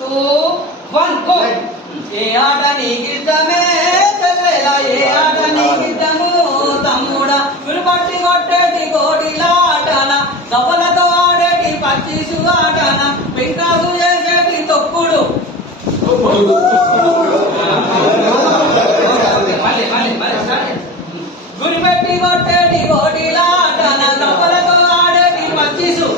2, 1 go. ఏ ఆట నీకిష్టమే చెల్లెలా ఏ ఆట నీకిష్టము తమ్ముడా విలుపట్టి కొట్టేటి గోడిలాటన గవ్వలతో ఆడేటి పచ్చిసు ఆటన పెంకాసు చేసేటి తొక్కుడు గురిపెట్టి కొట్టేటి గోడిలాటన గవ్వలతో ఆడేటి పచ్చిసు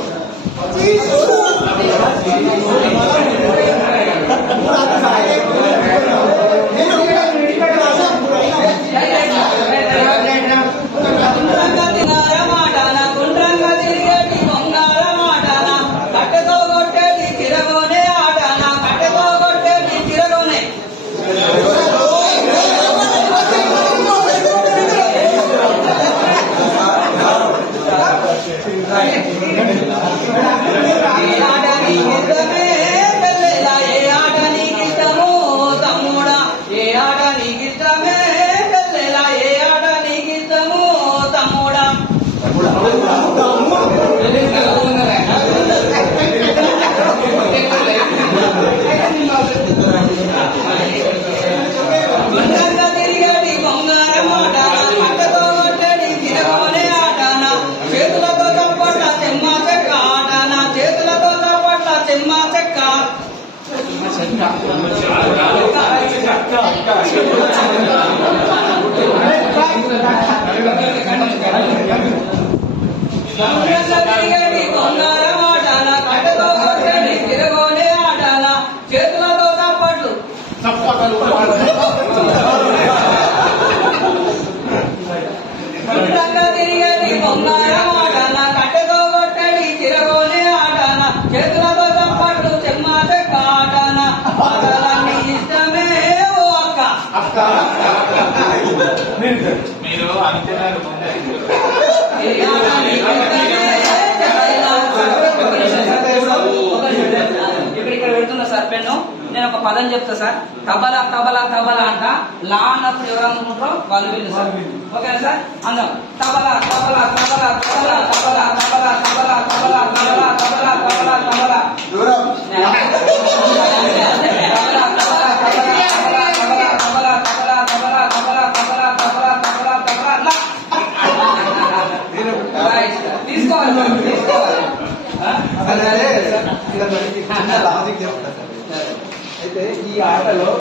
చేతులతో చప్పట్లు తిరిగేది బొంగారం ఆటన కట్టెతో కొట్టడి తిరగోనే ఆటన చేతులతో చప్పట్లు చెమ్మ చెక్క ఆటన అసలన్నీ ఇష్టమే ఓ అక్క మీరు అంతేనారు ఇక్కడ పెడుతున్నా సార్ పెన్ను నేను ఒక పదం చెప్తా సార్ తబలా తబలా తబలా అంట లా అన్నప్పుడు ఎవరు అనుకుంటారో వాళ్ళు వీళ్ళు సార్ ఓకేనా సార్ అందం తబలా తబలా తబలా తబలా తబలా తబలా తబలా తబలా తబలా తబలా తబలా తబలా తీసుకోవాలి అయితే ఈ ఆటలో